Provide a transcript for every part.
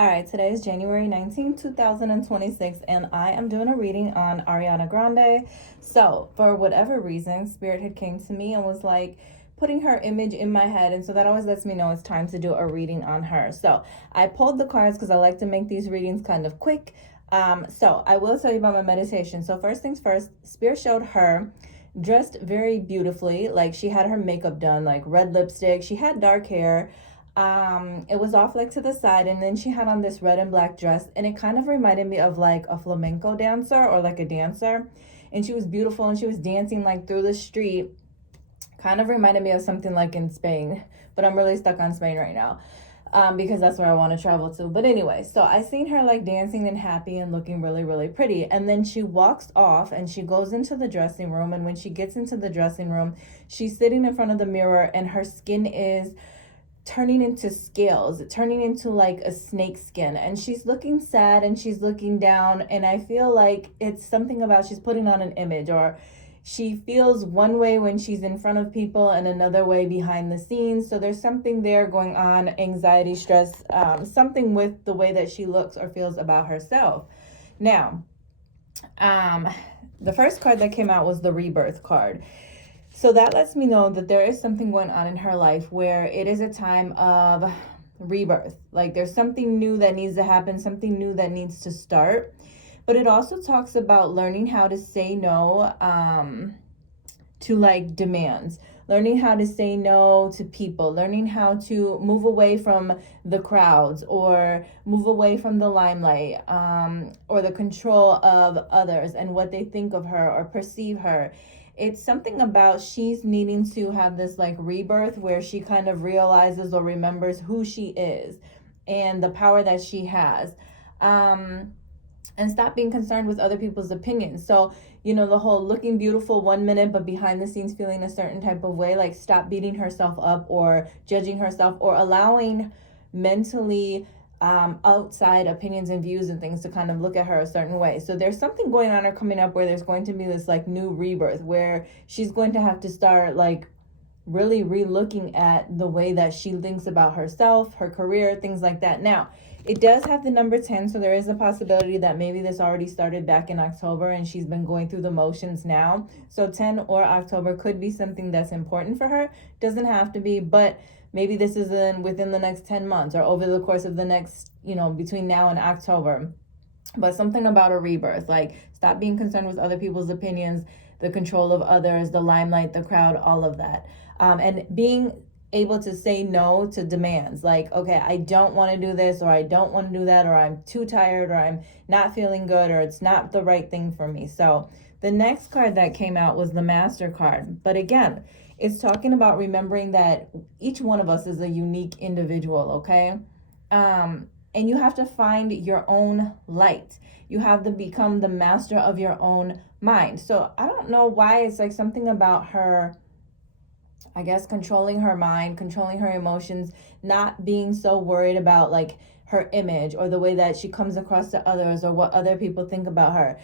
All right, today is January 19th, 2026, and I am doing a reading on Ariana Grande. So, for whatever reason, Spirit had came to me and was like putting her image in my head, and so that always lets me know it's time to do a reading on her. So, I pulled the cards because I like to make these readings kind of quick. So I will tell you about my meditation. So, first things first, Spirit showed her dressed very beautifully. Like, she had her makeup done, like red lipstick, she had dark hair. It was off like to the side, and then she had on this red and black dress, and it kind of reminded me of like a flamenco dancer or like a dancer. And she was beautiful, and she was dancing like through the street. Kind of reminded me of something like in Spain, but I'm really stuck on Spain right now. Because that's where I want to travel to. But anyway, so I seen her like dancing and happy and looking really, really pretty. And then she walks off and she goes into the dressing room. And when she gets into the dressing room, she's sitting in front of the mirror, and her skin is turning into scales, turning into like a snake skin, and she's looking sad and she's looking down, and I feel like it's something about she's putting on an image, or she feels one way when she's in front of people and another way behind the scenes. So there's something there going on, anxiety, stress, something with the way that she looks or feels about herself. Now, the first card that came out was the rebirth card. So that lets me know that there is something going on in her life where it is a time of rebirth. Like, there's something new that needs to happen, something new that needs to start. But it also talks about learning how to say no to like demands, learning how to say no to people, learning how to move away from the crowds or move away from the limelight, or the control of others and what they think of her or perceive her. It's something about she's needing to have this like rebirth where she kind of realizes or remembers who she is and the power that she has. And stop being concerned with other people's opinions. So, the whole looking beautiful one minute, but behind the scenes feeling a certain type of way, like stop beating herself up or judging herself or allowing mentally outside opinions and views and things to kind of look at her a certain way. So there's something going on or coming up where there's going to be this like new rebirth where she's going to have to start like really re-looking at the way that she thinks about herself, her career, things like that. Now, it does have the number 10, so there is a possibility that maybe this already started back in October and she's been going through the motions now. So 10 or October could be something that's important for her. Doesn't have to be, but maybe this is within the next 10 months or over the course of the next, between now and October. But something about a rebirth, like stop being concerned with other people's opinions, the control of others, the limelight, the crowd, all of that. And being able to say no to demands, like, okay, I don't want to do this, or I don't want to do that, or I'm too tired, or I'm not feeling good, or it's not the right thing for me. So the next card that came out was the Master card. But again, it's talking about remembering that each one of us is a unique individual, okay? And you have to find your own light. You have to become the master of your own mind. So I don't know why it's like something about her, I guess, controlling her mind, controlling her emotions, not being so worried about like her image or the way that she comes across to others or what other people think about her.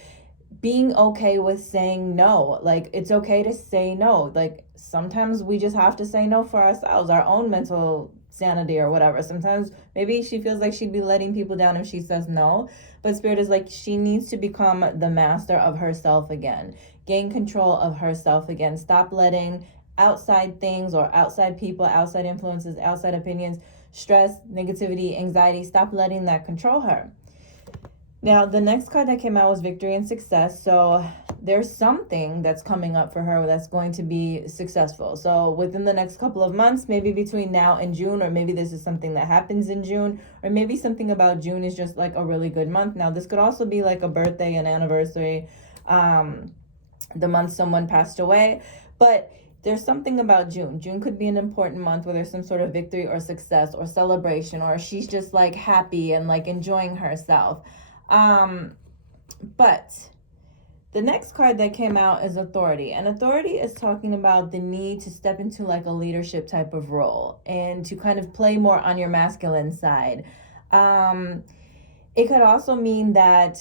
Being okay with saying no. Like, it's okay to say no. Like, sometimes we just have to say no for ourselves, our own mental sanity or whatever. Sometimes maybe she feels like she'd be letting people down if she says no, but Spirit is like she needs to become the master of herself again, gain control of herself again, stop letting outside things or outside people, outside influences, outside opinions, stress, negativity, anxiety, stop letting that control her. Now, the next card that came out was Victory and Success. So there's something that's coming up for her that's going to be successful. So within the next couple of months, maybe between now and June, or maybe this is something that happens in June, or maybe something about June is just like a really good month. Now, this could also be like a birthday, an anniversary, the month someone passed away, but there's something about June. June could be an important month where there's some sort of victory or success or celebration, or she's just like happy and like enjoying herself. But the next card that came out is Authority. And Authority is talking about the need to step into like a leadership type of role and to kind of play more on your masculine side. It could also mean that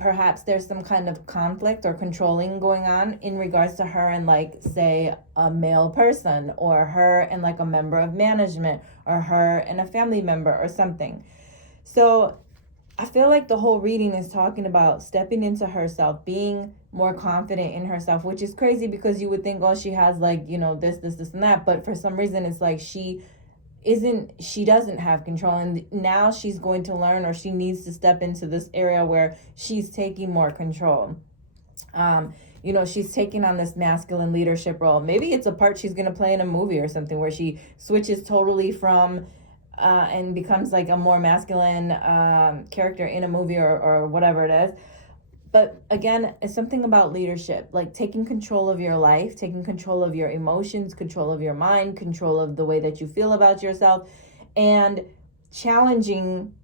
perhaps there's some kind of conflict or controlling going on in regards to her and like, say, a male person, or her and like a member of management, or her and a family member or something. So I feel like the whole reading is talking about stepping into herself, being more confident in herself, which is crazy because you would think, oh, she has like, you know, this, and that. But for some reason, it's like she doesn't have control. And now she's going to learn, or she needs to step into this area where she's taking more control. You know, she's taking on this masculine leadership role. Maybe it's a part she's going to play in a movie or something where she switches totally from and becomes like a more masculine character in a movie or whatever it is. But again, it's something about leadership, like taking control of your life, taking control of your emotions, control of your mind, control of the way that you feel about yourself, and challenging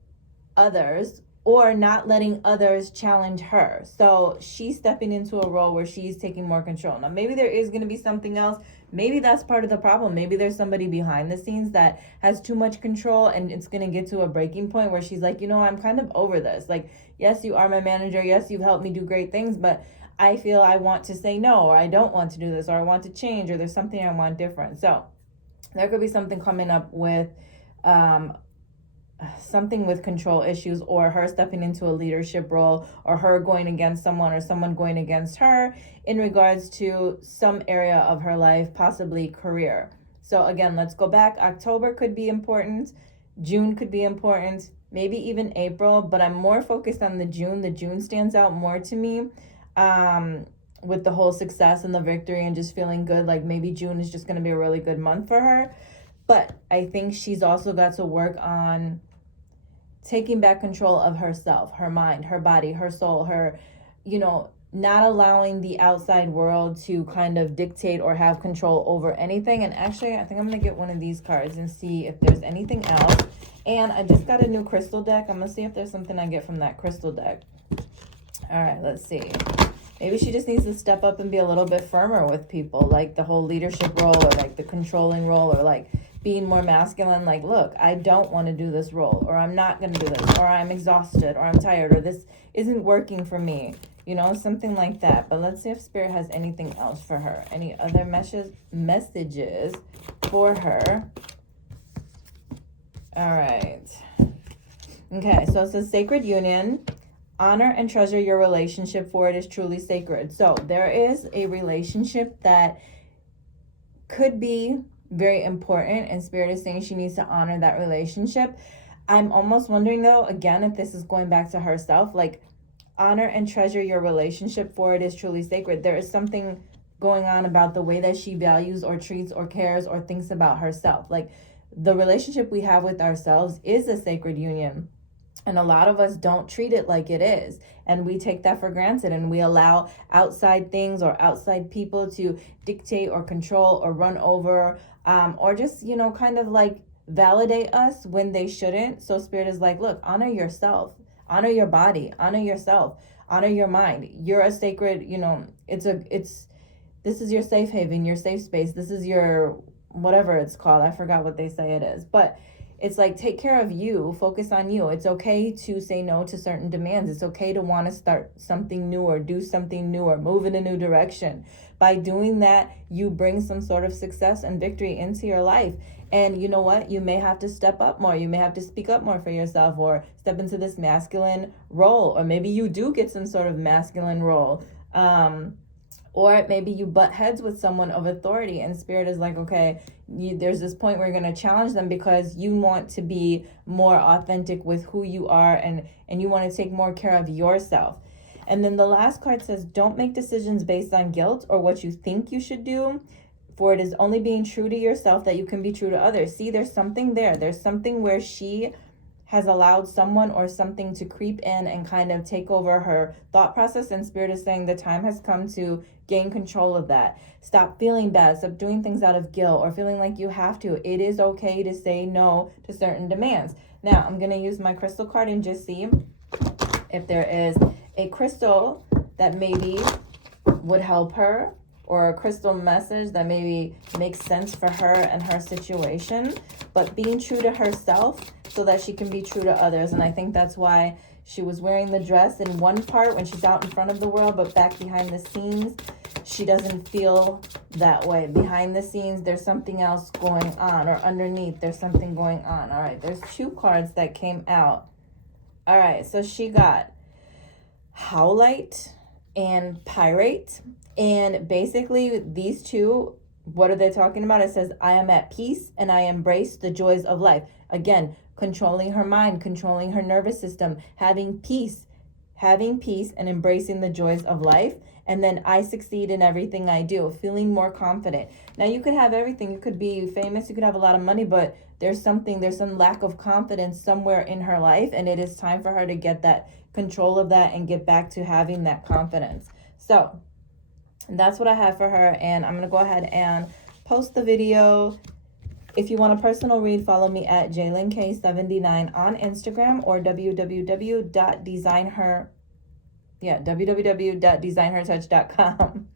others, or not letting others challenge her. So she's stepping into a role where she's taking more control. Now, maybe there is going to be something else. Maybe that's part of the problem. Maybe there's somebody behind the scenes that has too much control, and it's going to get to a breaking point where she's like, you know, I'm kind of over this. Like, yes, you are my manager. Yes, you've helped me do great things, but I feel I want to say no, or I don't want to do this, or I want to change, or there's something I want different. So there could be something coming up with something with control issues, or her stepping into a leadership role, or her going against someone, or someone going against her in regards to some area of her life, possibly career. So again, let's go back. October could be important. June could be important. Maybe even April, but I'm more focused on the June. The June stands out more to me with the whole success and the victory and just feeling good. Like maybe June is just going to be a really good month for her. But I think she's also got to work on taking back control of herself, her mind, her body, her soul, her, you know, not allowing the outside world to kind of dictate or have control over anything. And actually, I think I'm going to get one of these cards and see if there's anything else. And I just got a new crystal deck. I'm going to see if there's something I get from that crystal deck. All right, let's see. Maybe she just needs to step up and be a little bit firmer with people, like the whole leadership role, or like the controlling role, or like being more masculine. Like, look, I don't want to do this role, or I'm not going to do this, or I'm exhausted, or I'm tired, or this isn't working for me, you know, something like that. But let's see if Spirit has anything else for her. Any other messages for her. All right. Okay, so it says sacred union. Honor and treasure your relationship, for it is truly sacred. So there is a relationship that could be very important, and Spirit is saying she needs to honor that relationship. I'm almost wondering, though, again, if this is going back to herself, like honor and treasure your relationship, for it is truly sacred. There is something going on about the way that she values or treats or cares or thinks about herself. Like the relationship we have with ourselves is a sacred union. And a lot of us don't treat it like it is. And we take that for granted, and we allow outside things or outside people to dictate or control or run over or just, you know, kind of like validate us when they shouldn't. So Spirit is like, look, honor yourself, honor your body, honor yourself, honor your mind. You're a sacred, you know, this is your safe haven, your safe space. This is your, whatever it's called. I forgot what they say it is, but it's like, take care of you, focus on you. It's okay to say no to certain demands. It's okay to want to start something new or do something new or move in a new direction. By doing that, you bring some sort of success and victory into your life. And you know what? You may have to step up more. You may have to speak up more for yourself, or step into this masculine role. Or maybe you do get some sort of masculine role. Or maybe you butt heads with someone of authority, and Spirit is like, okay, there's this point where you're going to challenge them because you want to be more authentic with who you are, and you want to take more care of yourself. And then the last card says, don't make decisions based on guilt or what you think you should do, for it is only being true to yourself that you can be true to others. See, there's something there. There's something where she has allowed someone or something to creep in and kind of take over her thought process, and Spirit is saying the time has come to gain control of that. Stop feeling bad, stop doing things out of guilt or feeling like you have to. It is okay to say no to certain demands. Now, I'm going to use my crystal card and just see if there is a crystal that maybe would help her, or a crystal message that maybe makes sense for her and her situation, but being true to herself so that she can be true to others. And I think that's why she was wearing the dress in one part when she's out in front of the world, but back behind the scenes, she doesn't feel that way. Behind the scenes, there's something else going on, or underneath, there's something going on. All right, there's two cards that came out All right, so she got Howlite and Pyrate. And basically, these two, what are they talking about? It says, I am at peace and I embrace the joys of life. Again, controlling her mind, controlling her nervous system, having peace and embracing the joys of life. And then I succeed in everything I do, feeling more confident. Now, you could have everything. You could be famous, you could have a lot of money, but there's some lack of confidence somewhere in her life. And it is time for her to get that control of that and get back to having that confidence. So that's what I have for her. And I'm going to go ahead and post the video. If you want a personal read, follow me at JaylinK79 on Instagram or www.designhertouch.com.